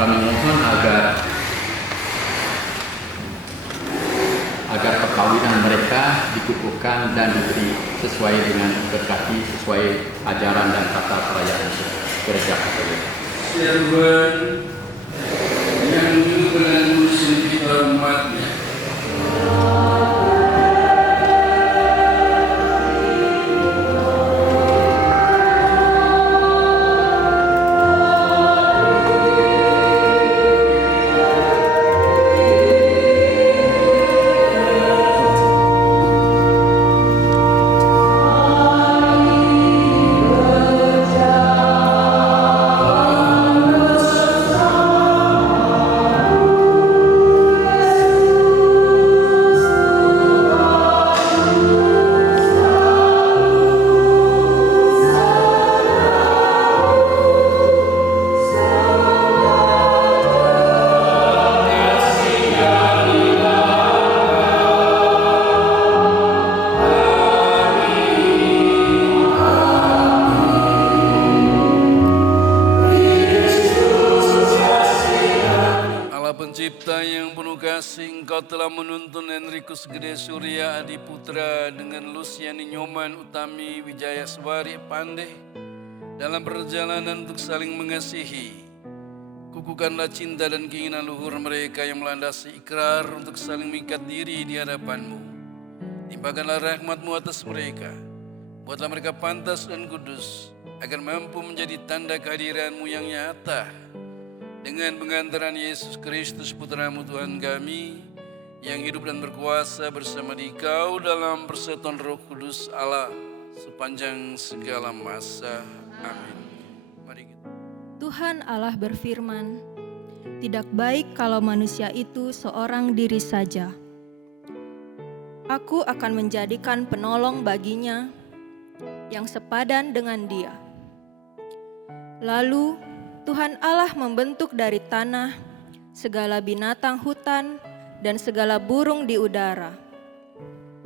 kami mohon agar perkawinan mereka dikukuhkan dan diberi sesuai dengan berkati sesuai ajaran dan tata perayaan Gereja Katolik. Tuhan yang menunjukkan urusan kita umatnya. Pencipta yang penuh kasih, Engkau telah menuntun Henrikus Gede Surya Adiputra dengan Luciani Nyoman Utami Wijaya Swari Pandey dalam perjalanan untuk saling mengasihi. Kukuhkanlah cinta dan keinginan luhur mereka yang melandasi ikrar untuk saling mengikat diri di hadapan-Mu. Limpahkanlah rahmat-Mu atas mereka. Buatlah mereka pantas dan kudus agar mampu menjadi tanda kehadiran-Mu yang nyata. Dengan pengantaran Yesus Kristus Putra-Mu Tuhan kami, yang hidup dan berkuasa bersama Dikau dalam persatuan Roh Kudus Allah sepanjang segala masa. Amin. Mari kita. Tuhan Allah berfirman, "Tidak baik kalau manusia itu seorang diri saja. Aku akan menjadikan penolong baginya yang sepadan dengan dia." Lalu Tuhan Allah membentuk dari tanah segala binatang hutan dan segala burung di udara.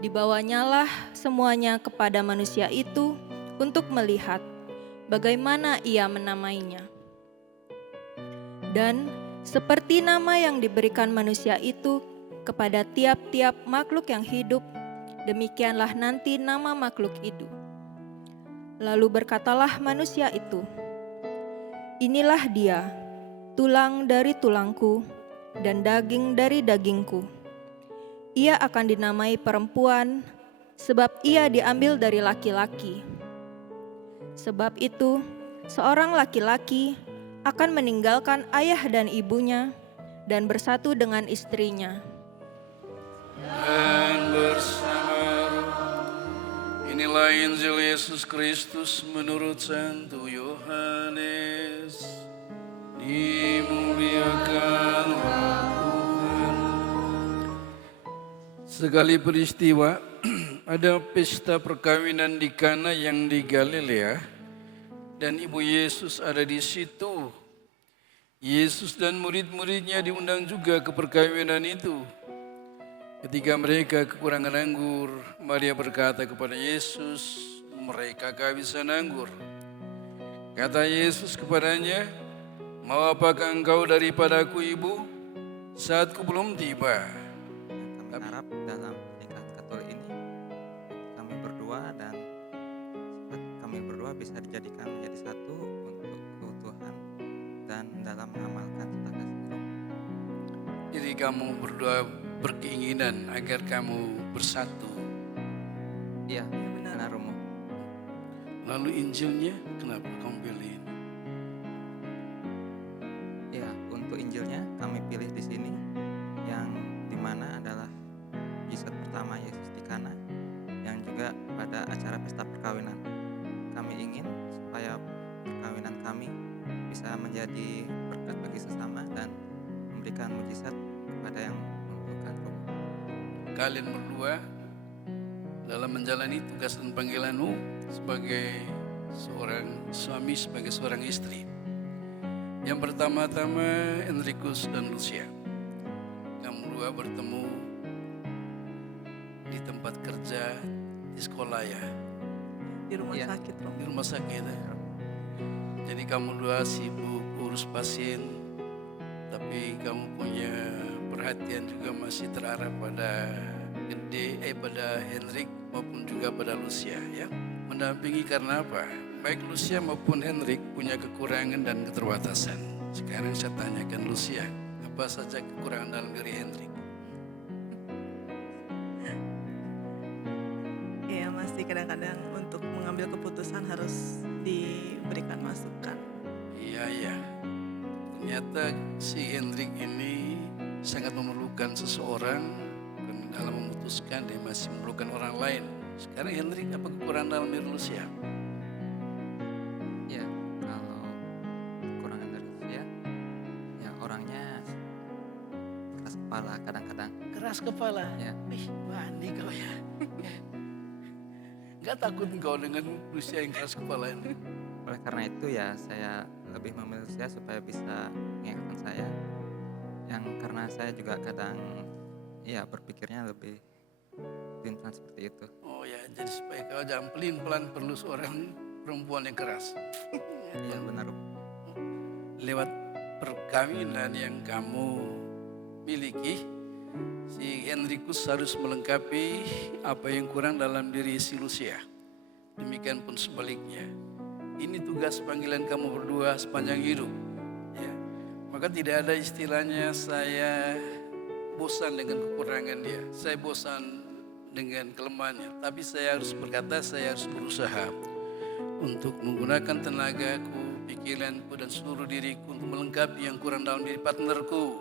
Dibawanyalah semuanya kepada manusia itu untuk melihat bagaimana ia menamainya. Dan seperti nama yang diberikan manusia itu kepada tiap-tiap makhluk yang hidup, demikianlah nanti nama makhluk itu. Lalu berkatalah manusia itu, "Inilah dia, tulang dari tulangku dan daging dari dagingku. Ia akan dinamai perempuan, sebab ia diambil dari laki-laki. Sebab itu, seorang laki-laki akan meninggalkan ayah dan ibunya dan bersatu dengan istrinya. Dan bersama inilah Injil Yesus Kristus menurut Santo Yohanes. Dimuliakanlah Tuhan. Sekali peristiwa, ada pesta perkawinan di Kana yang di Galilea, dan Ibu Yesus ada di situ. Yesus dan murid-muridnya diundang juga ke perkawinan itu. Ketika mereka kekurangan anggur, Maria berkata kepada Yesus, "Mereka kehabisan anggur." Kata Yesus kepadanya, "Mau apakah engkau daripadaku, Ibu? Saatku belum tiba." Kami harap dalam pernikahan Katolik ini kami berdua dan sifat kami berdua bisa dijadikan menjadi satu untuk keutuhan dan dalam mengamalkan cita kasih Roh. Jadi kamu berdua berkeinginan agar kamu bersatu. Iya, benar Romo. Lalu Injilnya kenapa kamu pilih? Ya, untuk Injilnya kami pilih di sini yang dimana adalah mujizat pertama Yesus di Kana, yang juga pada acara pesta perkawinan. Kami ingin supaya perkawinan kami bisa menjadi berkat bagi sesama dan memberikan mujizat kepada yang membutuhkan. Kalian berdua dalam menjalani tugas dan panggilanmu sebagai seorang suami, sebagai seorang istri. Yang pertama-tama Henrikus dan Lucia. Kamu dua bertemu di tempat kerja, di sekolah ya? Di rumah Iya. sakit, Romo. Di rumah sakit ya? Jadi kamu dua sibuk urus pasien, tapi kamu punya perhatian juga masih terarah pada pada Hendrik maupun juga pada Lucia ya. Mendampingi karena apa? Baik Lucia maupun Hendrik punya kekurangan dan keterbatasan. Sekarang saya tanyakan Lucia, apa saja kekurangan dalam diri Hendrik? Ya masih kadang-kadang untuk mengambil keputusan harus diberikan masukan. Iya. Ternyata si Hendrik ini sangat memerlukan seseorang dan dalam memutuskan dia masih memerlukan orang lain. Sekarang Hendrik apa kekurangan dalam diri Lucia? Ya, kalau kekurangan dari saya, ya orangnya keras kepala kadang-kadang. Keras kepala. Ya, Wih, Bandi kau ya. Gak takut kau dengan Lucia yang keras kepala ini? oleh karena itu ya saya lebih memilih saya supaya bisa mengingatkan saya. Yang karena saya juga kadang ya berpikirnya lebih pelin-pelan seperti itu. Oh ya, jadi supaya kau jangan pelin-pelan perlu seorang perempuan yang keras. Iya benar. Lewat perkawinan yang kamu miliki, si Henrikus harus melengkapi apa yang kurang dalam diri si Lucia. Demikian pun sebaliknya. Ini tugas panggilan kamu berdua sepanjang hidup. Ya. Maka tidak ada istilahnya saya bosan dengan kekurangan dia. Saya bosan dengan kelemahannya. Tapi saya harus berkata, saya harus berusaha untuk menggunakan tenagaku, pikiranku dan seluruh diriku untuk melengkapi yang kurang dalam diri partnerku.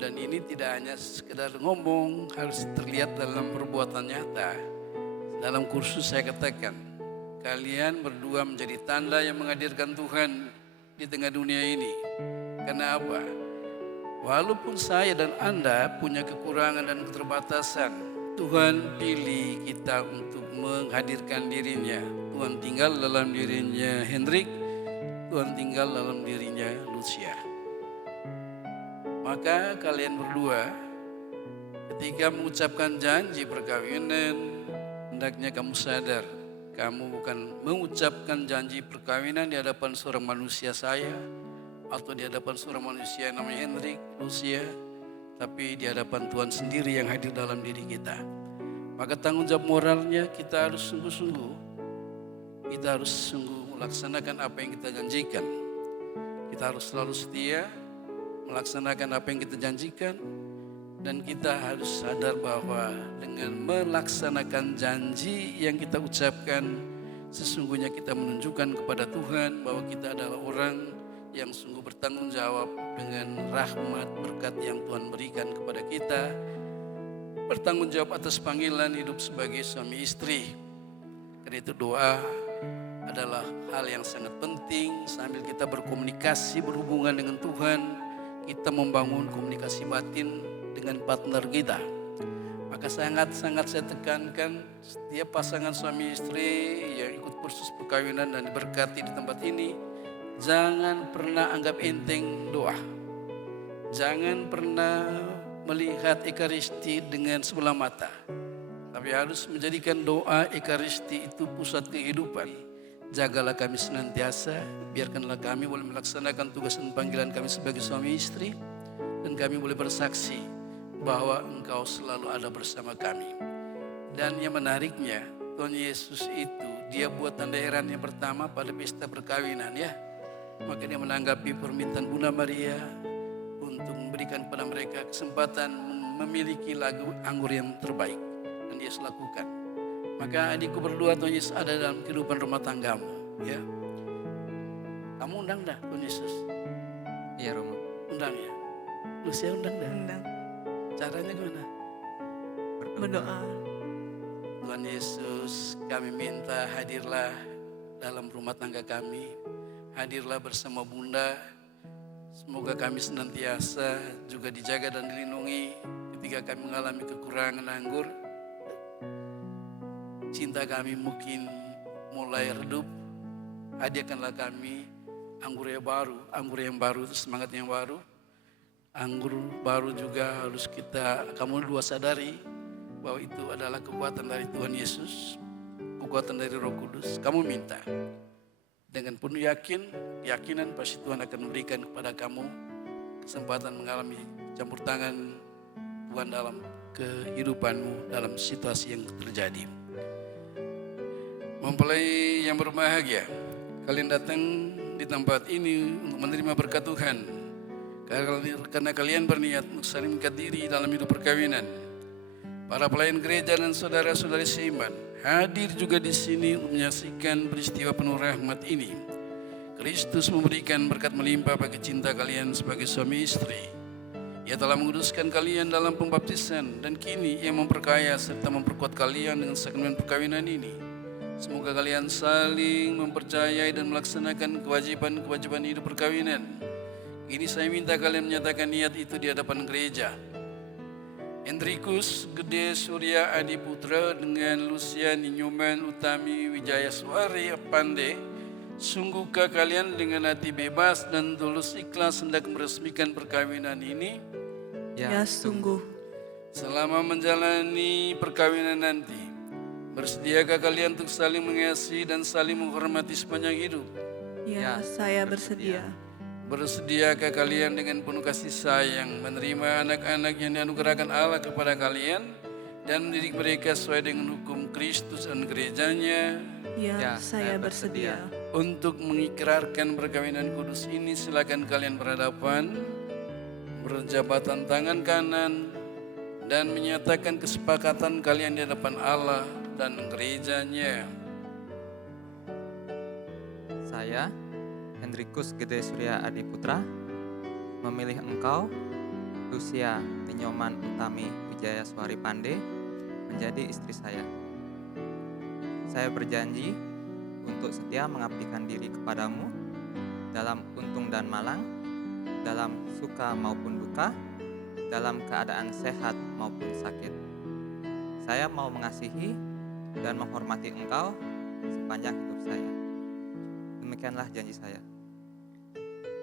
Dan ini tidak hanya sekedar ngomong, harus terlihat dalam perbuatan nyata. Dalam kursus saya katakan, kalian berdua menjadi tanda yang menghadirkan Tuhan di tengah dunia ini. Karena apa? Walaupun saya dan Anda punya kekurangan dan keterbatasan, Tuhan pilih kita untuk menghadirkan dirinya. Tuhan tinggal dalam dirinya Hendrik, Tuhan tinggal dalam dirinya Lucia. Maka kalian berdua ketika mengucapkan janji perkawinan, hendaknya kamu sadar, kamu bukan mengucapkan janji perkawinan di hadapan seorang manusia saya, atau di hadapan seorang manusia yang namanya Hendrik, Lucia, tapi di hadapan Tuhan sendiri yang hadir dalam diri kita. Maka tanggung jawab moralnya kita harus sungguh-sungguh, kita harus sungguh melaksanakan apa yang kita janjikan. Kita harus selalu setia melaksanakan apa yang kita janjikan, dan kita harus sadar bahwa dengan melaksanakan janji yang kita ucapkan, sesungguhnya kita menunjukkan kepada Tuhan bahwa kita adalah orang yang sungguh bertanggung jawab dengan rahmat berkat yang Tuhan berikan kepada kita. Bertanggung jawab atas panggilan hidup sebagai suami istri. Karena itu doa adalah hal yang sangat penting. Sambil kita berkomunikasi, berhubungan dengan Tuhan, kita membangun komunikasi batin dengan partner kita. Maka sangat-sangat saya tekankan setiap pasangan suami istri yang ikut kursus perkawinan dan diberkati di tempat ini, jangan pernah anggap enteng doa. Jangan pernah melihat Ekaristi dengan sebelah mata. Tapi harus menjadikan doa Ekaristi itu pusat kehidupan. Jagalah kami senantiasa, biarkanlah kami boleh melaksanakan tugas dan panggilan kami sebagai suami istri, dan kami boleh bersaksi bahwa Engkau selalu ada bersama kami. Dan yang menariknya, Tuhan Yesus itu dia buat tanda heran yang pertama pada pesta perkawinan ya. Maka dia menanggapi permintaan Bunda Maria untuk memberikan kepada mereka kesempatan memiliki lagu anggur yang terbaik, dan dia lakukan. Maka adikku berdua, Tuhan Yesus ada dalam kehidupan rumah tanggamu ya. Kamu undang dah Tuhan Yesus? Iya Romo. Undang ya? Lucia undang dah? Undang, Caranya gimana? berdoa. Tuhan Yesus, kami minta hadirlah dalam rumah tangga kami. Hadirlah bersama Bunda. Semoga kami senantiasa juga dijaga dan dilindungi ketika kami mengalami kekurangan anggur. Cinta kami mungkin mulai redup. Hadiahkanlah kami anggur yang baru, semangat yang baru. Anggur baru juga harus kamu dua sadari bahwa itu adalah kekuatan dari Tuhan Yesus, kekuatan dari Roh Kudus. Kamu minta dengan penuh yakinan pasti Tuhan akan memberikan kepada kamu kesempatan mengalami campur tangan Tuhan dalam kehidupanmu dalam situasi yang terjadi. Mempelai yang berbahagia, kalian datang di tempat ini untuk menerima berkat Tuhan karena kalian berniat untuk saling mengikat diri dalam hidup perkawinan. Para pelayan gereja dan saudara-saudari seiman hadir juga di sini untuk menyaksikan peristiwa penuh rahmat ini. Kristus memberikan berkat melimpah bagi cinta kalian sebagai suami istri. Ia telah menguduskan kalian dalam pembaptisan dan kini Ia memperkaya serta memperkuat kalian dengan sakrament perkawinan ini. Semoga kalian saling mempercayai dan melaksanakan kewajiban-kewajiban hidup perkawinan. Kini saya minta kalian menyatakan niat itu di hadapan gereja. Hendrikus Gede Surya Adiputra dengan Luciani Nyoman Utami Wijaya Suari Pande, sungguhkah kalian dengan hati bebas dan tulus ikhlas hendak meresmikan perkawinan ini? Ya, sungguh. Selama menjalani perkawinan nanti, bersediakah kalian untuk saling mengasihi dan saling menghormati sepanjang hidup? Ya, saya bersedia. Bersediakah kalian dengan penuh kasih sayang menerima anak-anak yang dianugerahkan Allah kepada kalian dan mendidik mereka sesuai dengan hukum Kristus dan gerejanya? Ya, saya bersedia. Untuk mengikrarkan perkawinan kudus ini, silakan kalian berhadapan, berjabatan tangan kanan, dan menyatakan kesepakatan kalian di hadapan Allah dan gerejanya. Saya, Hendrikus Gede Surya Adiputra, memilih engkau, Lucia Tinyoman Utami Wijaya Suari Pande, menjadi istri saya. Saya berjanji untuk setia mengabdikan diri kepadamu dalam untung dan malang, dalam suka maupun duka, dalam keadaan sehat maupun sakit. Saya mau mengasihi dan menghormati engkau sepanjang hidup saya. Demikianlah janji saya.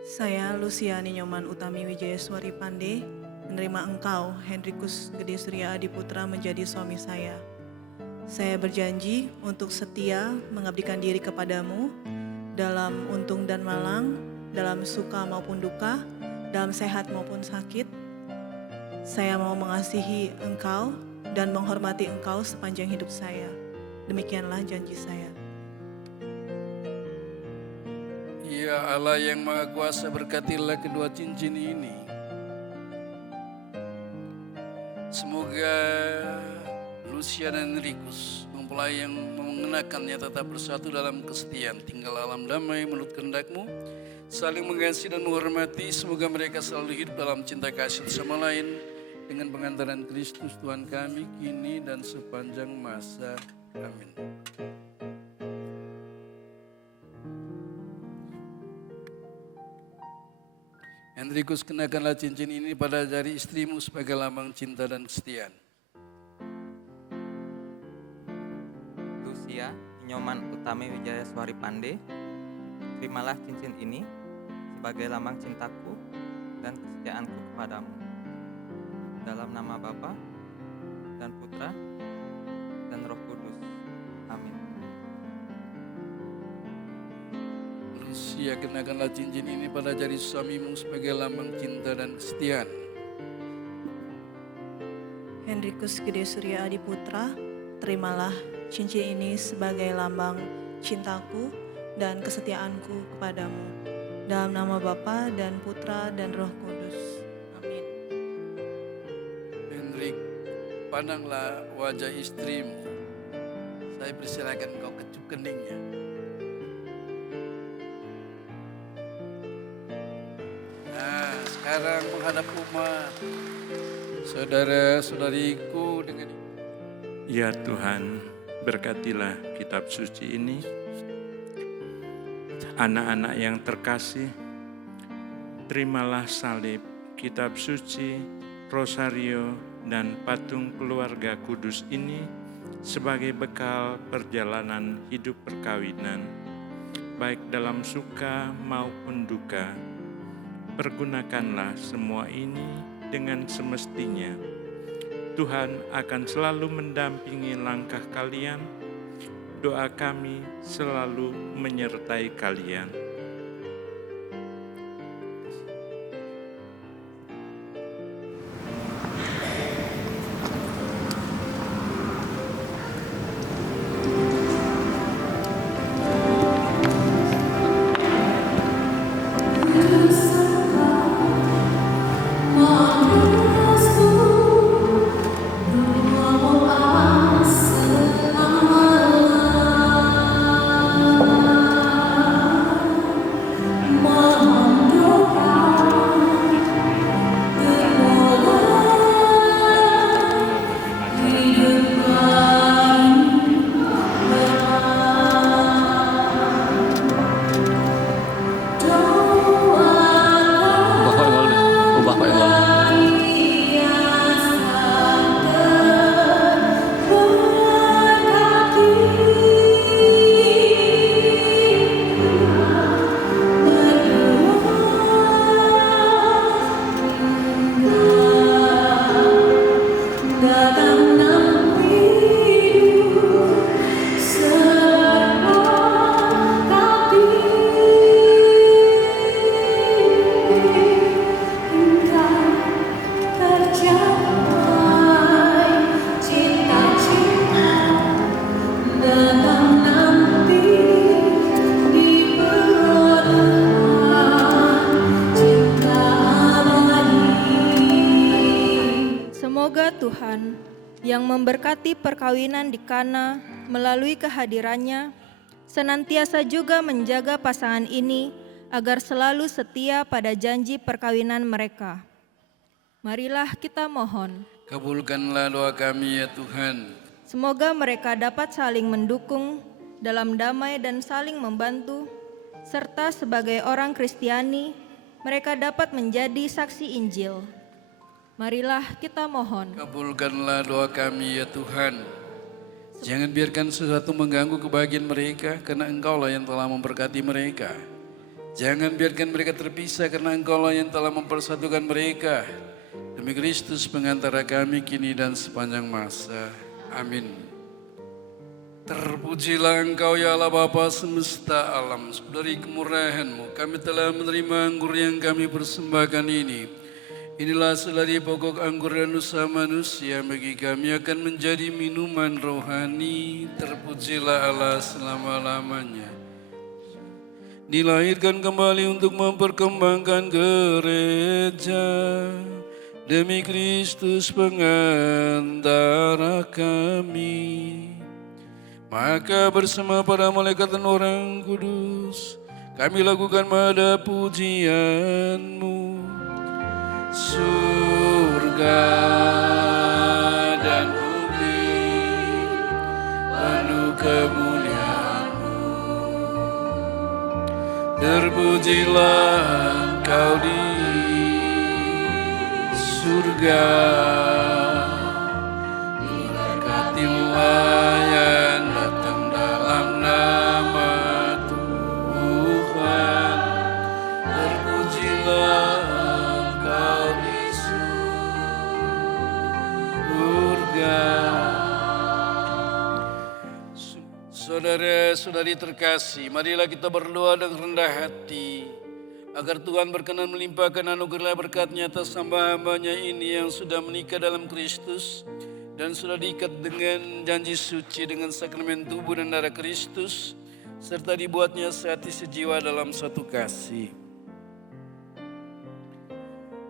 Saya, Luciani Nyoman Utami Wijaya Suari Pande, menerima engkau, Hendrikus Gede Surya Adiputra, menjadi suami saya. Saya berjanji untuk setia mengabdikan diri kepadamu dalam untung dan malang, dalam suka maupun duka, dalam sehat maupun sakit. Saya mau mengasihi engkau dan menghormati engkau sepanjang hidup saya. Demikianlah janji saya. Ya Allah yang Maha Kuasa, berkatilah kedua cincin ini. Semoga Lucia dan Hendrikus, mempelai yang mengenakannya, tetap bersatu dalam kesetiaan, tinggal alam damai menurut kehendak-Mu, saling mengasihi dan menghormati. Semoga mereka selalu hidup dalam cinta kasih sama lain dengan pengantaran Kristus Tuhan kami, kini dan sepanjang masa. Amin. Hendrikus, kenakanlah cincin ini pada jari istrimu sebagai lambang cinta dan kesetiaan. Lucia Tinyoman Utami Wijaya Suari Pande, terimalah cincin ini sebagai lambang cintaku dan kesetiaanku kepadamu. Dalam nama Bapa dan Putra dan Roh Kudus. Amin. Lucia, kenakanlah cincin ini pada jari suamimu sebagai lambang cinta dan kesetiaan. Hendrikus Gede Surya Adiputra, terimalah cincin ini sebagai lambang cintaku dan kesetiaanku kepadamu. Dalam nama Bapa dan Putra dan Roh Kudus. Amin. Hendrik, pandanglah wajah istrimu. Saya persilakan kau kecup keningnya. Nah, sekarang menghadap umat. Saudara-saudariku, dengan Ya Tuhan, berkatilah kitab suci ini. Anak-anak yang terkasih, terimalah salib, kitab suci, rosario, dan patung keluarga kudus ini sebagai bekal perjalanan hidup perkawinan, baik dalam suka maupun duka. Pergunakanlah semua ini dengan semestinya. Tuhan akan selalu mendampingi langkah kalian. Doa kami selalu menyertai kalian. memberkati perkawinan di Kana melalui kehadirannya, senantiasa juga menjaga pasangan ini agar selalu setia pada janji perkawinan mereka. Marilah kita mohon. Kabulkanlah doa kami ya Tuhan. Semoga mereka dapat saling mendukung dalam damai dan saling membantu, serta sebagai orang Kristiani, mereka dapat menjadi saksi Injil. Marilah kita mohon. Kabulkanlah doa kami ya Tuhan. Jangan biarkan sesuatu mengganggu kebahagiaan mereka, karena Engkaulah yang telah memberkati mereka. Jangan biarkan mereka terpisah, karena Engkaulah yang telah mempersatukan mereka. Demi Kristus pengantara kami kini dan sepanjang masa. Amin. Terpujilah Engkau ya Allah Bapa semesta alam. Dari kemurahan-Mu kami telah menerima anggur yang kami persembahkan ini. Inilah selari pokok anggur dan usaha manusia, bagi kami akan menjadi minuman rohani. Terpujilah Allah selama-lamanya. Dilahirkan kembali untuk memperkembangkan gereja, demi Kristus pengantara kami. Maka bersama para malaikat dan orang kudus, kami lakukan nada pujian-Mu. Surga dan bumi penuh kemuliaan-Mu. Terpujilah Engkau di surga. Berkatilah yang datang dalam nama Tuhan. Terpujilah Engkau di surga. Saudara-saudari terkasih, marilah kita berdoa dengan rendah hati agar Tuhan berkenan melimpahkan anugerah berkat-Nya atas hamba-hambanya ini yang sudah menikah dalam Kristus dan sudah diikat dengan janji suci dengan sakramen tubuh dan darah Kristus, serta dibuatnya sehati sejiwa dalam satu kasih.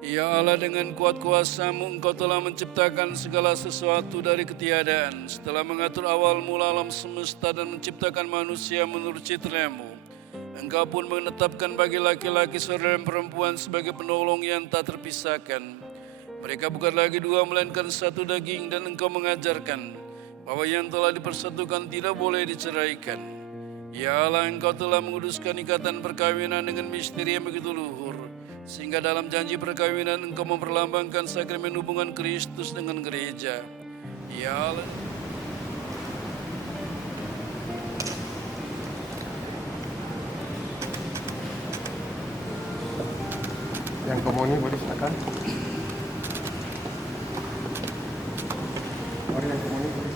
Ya Allah, dengan kuat kuasa-Mu Engkau telah menciptakan segala sesuatu dari ketiadaan. Setelah mengatur awal mula alam semesta dan menciptakan manusia menurut citra-Mu, Engkau pun menetapkan bagi laki-laki, saudara dan perempuan sebagai penolong yang tak terpisahkan. Mereka bukan lagi dua melainkan satu daging, dan Engkau mengajarkan bahwa yang telah dipersatukan tidak boleh diceraikan. Ya Allah, Engkau telah menguduskan ikatan perkawinan dengan misteri yang begitu luhur, sehingga dalam janji perkawinan Engkau memperlambangkan sakramen hubungan Kristus dengan gereja. Ya Allah, Yang komuni boleh silakan. Mari yang komuni boleh silakan.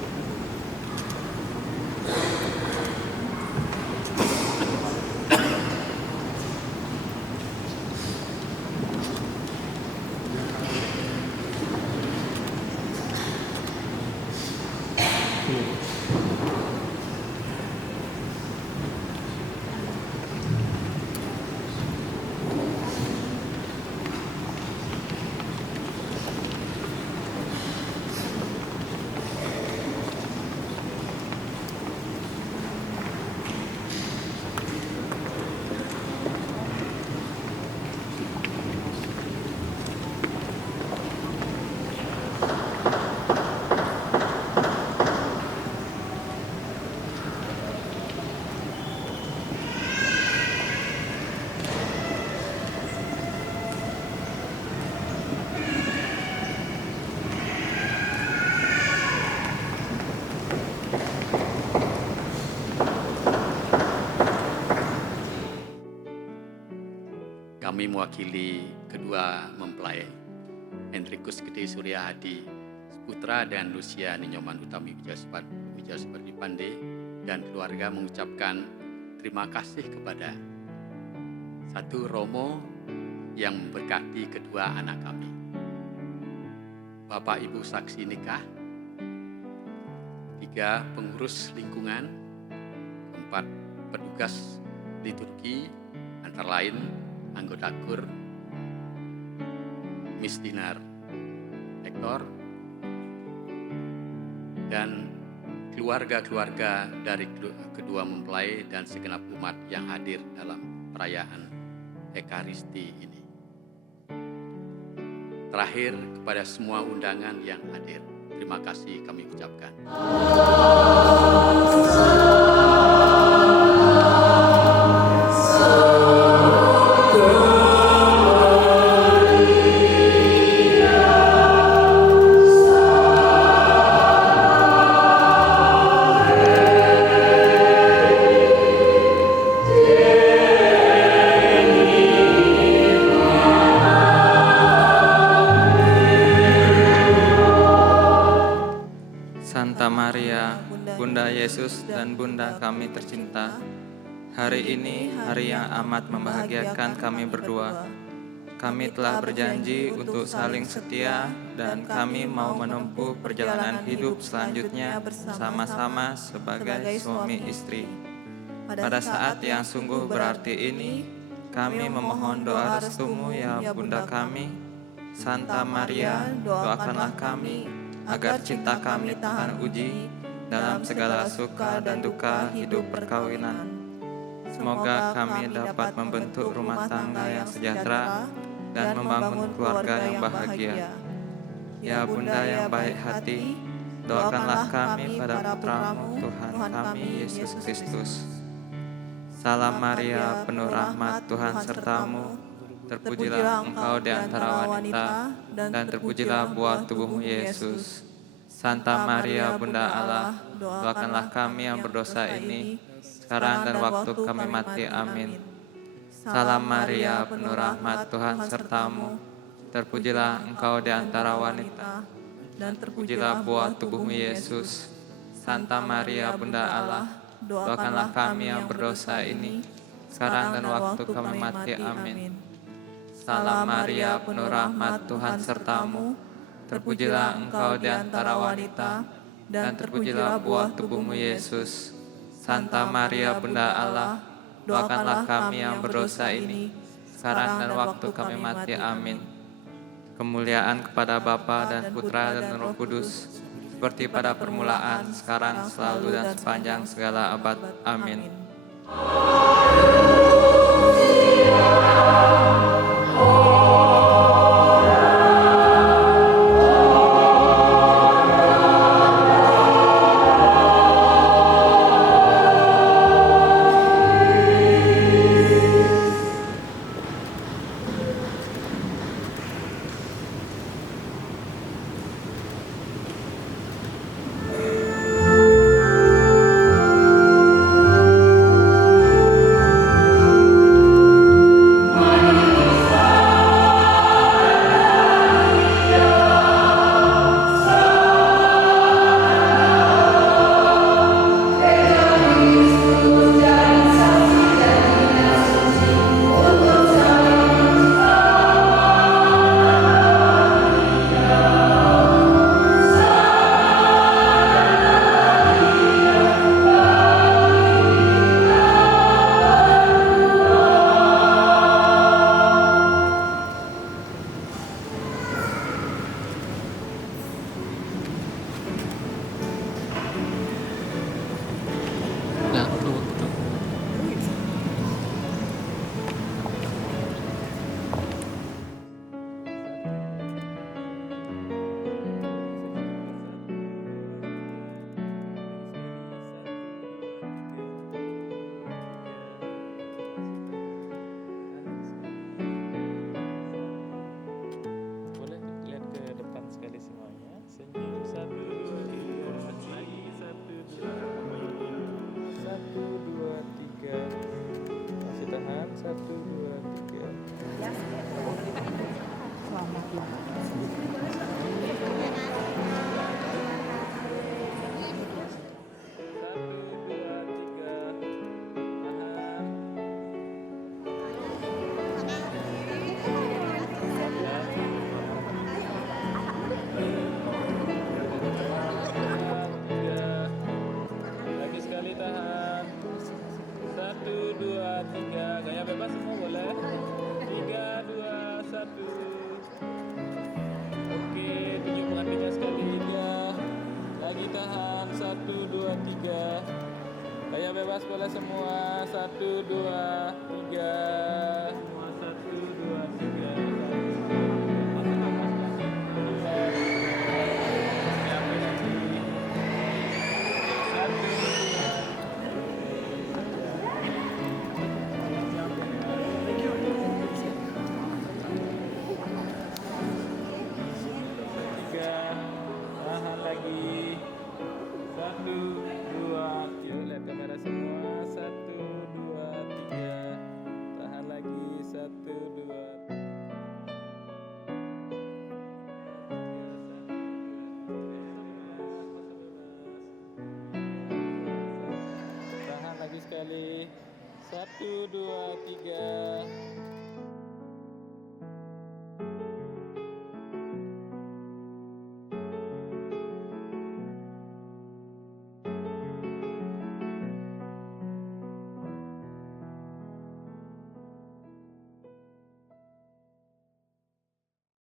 Kami mewakili kedua mempelai, Hendrikus Gede Surya Hadi Putra dan Lucia Ninyoman Utami Wijayasepardi Pande, dan keluarga mengucapkan terima kasih kepada satu Romo yang memberkati kedua anak kami. Bapak Ibu saksi nikah, 3 pengurus lingkungan, 4 petugas liturgi, antara lain anggota KUR, Miss Dinar Hector, dan keluarga-keluarga dari kedua mempelai dan segenap umat yang hadir dalam perayaan Ekaristi ini. Terakhir, kepada semua undangan yang hadir, terima kasih kami ucapkan. Santa Maria, Bunda Yesus dan Bunda kami tercinta, hari ini hari yang amat membahagiakan kami berdua. Kami telah berjanji untuk saling setia dan kami mau menempuh perjalanan hidup selanjutnya bersama-sama sebagai suami istri. Pada saat yang sungguh berarti ini, kami memohon doa restumu ya Bunda kami. Santa Maria, doakanlah kami agar cinta kami tahan uji dalam segala suka dan duka hidup perkawinan. Semoga kami dapat membentuk rumah tangga yang sejahtera dan membangun keluarga yang bahagia. Ya Bunda yang baik hati, doakanlah kami pada putramu Tuhan kami Yesus Kristus. Salam Maria, penuh rahmat, Tuhan sertamu. Terpujilah engkau di antara wanita, dan terpujilah buah tubuhmu Yesus. Santa Maria, Bunda Allah, doakanlah kami yang berdosa ini, sekarang dan waktu kami mati. Amin. Salam Maria, penuh rahmat, Tuhan sertamu. Terpujilah engkau di antara wanita, dan terpujilah buah tubuhmu Yesus. Santa Maria, Bunda Allah, doakanlah kami yang berdosa ini, sekarang dan waktu kami mati. Amin. Salam Maria, penuh rahmat, Tuhan sertamu. Terpujilah engkau di antara wanita, dan terpujilah buah tubuhmu Yesus. Santa Maria, Bunda Allah, doakanlah kami yang berdosa ini, sekarang dan waktu kami mati. Amin. Kemuliaan kepada Bapa dan Putra dan Roh Kudus, seperti pada permulaan, sekarang, selalu, dan sepanjang segala abad. Amin. Oke, tunjuk pengantinnya sekali. 3, lagi tahan. cobalah semua. 1, 2, 3. Semua 1, 2, 3. Sampai lagi. 1, 3. Tahan lagi. 1, 2. Yuk lihat kamera semua. 1, 2, 3. Tahan lagi. 1, 2. Tahan lagi sekali. 1, 2, 3.